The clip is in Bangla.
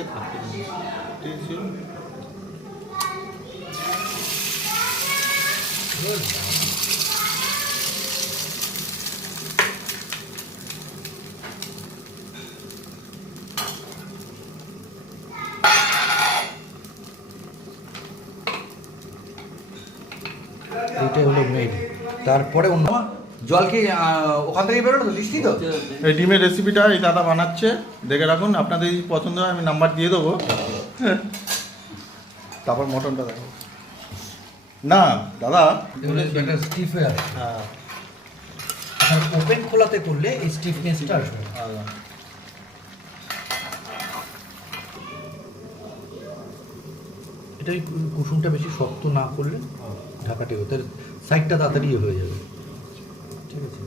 আটকে থাকে না। ঠিক আছে। এইটাই হলো মেইন। তারপরে অন্য জল কি ওখান থেকে বেরোলো তো লিস্টি তো? এই ডিমের রেসিপিটা এই দাদা বানাচ্ছে, দেখে রাখুন। আপনাদের যদি পছন্দ হয় আমি নাম্বার দিয়ে দেবো। তারপর মটনটা দেখো না দাদা। স্টিফ হয়ে আসে। হ্যাঁ আর ওপেন খোলাতে করলে এই স্টিফনেসটা আসবে। এটা এই কুসুমটা বেশি শক্ত না করলে ঢাকাটি তার সাইডটা তাড়াতাড়ি হয়ে যাবে। ঠিক আছে।